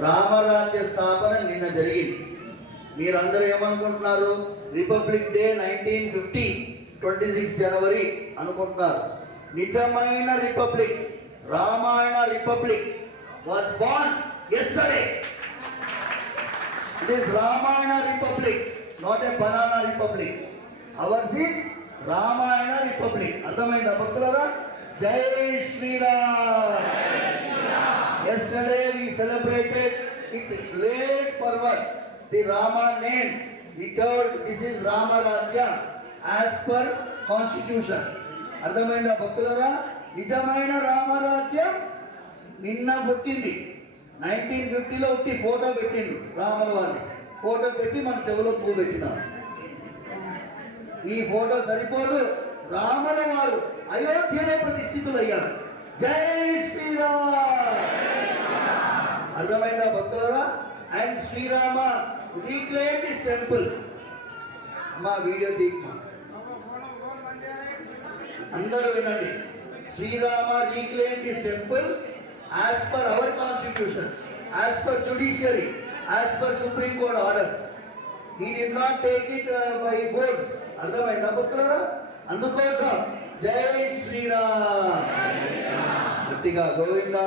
రామరాజ్య స్థాపన నిన్న జరిగింది. మీరందరూ ఏమనుకుంటున్నారు? రిపబ్లిక్ డే 1950 26 జనవరి అనుకుంటున్నారు. నిజమైన republic, Ramayana republic was born yesterday. It is Ramayana Republic, not a banana republic. Ours is Ramayana Republic. అర్థమైందా భక్తులారా? జై Sriram. Yesterday we celebrated with great fervor the Rama name. We told this is Rama Rajya as per constitution. అర్థమైందా భక్తులారా? నిజమైన రామరాజ్యం నిన్న పుట్టింది. 1950లో ఒకటి photo పెట్టిండు రాముల వారిని. ఫోటో పెట్టి మన చెవులో పువ్వు పెట్టినారు. ఈ ఫోటో సరిపోదు, రాముల వారు అయోధ్యలో ప్రతిష్ఠితులయ్యారు. జై శ్రీరామ్. అర్థమైందా భక్తులారా? And Srirama reclaim this temple. అమ్మా వీడియో తీయమ్మా, అందరూ వినండి. Srirama reclaim this temple as per our constitution, as per judiciary, as per Supreme Court orders. He did not take it by force. అర్థమైందా భక్తులారా? అందుకోసం జై శ్రీరామ్. గట్టిగా గోవిందా.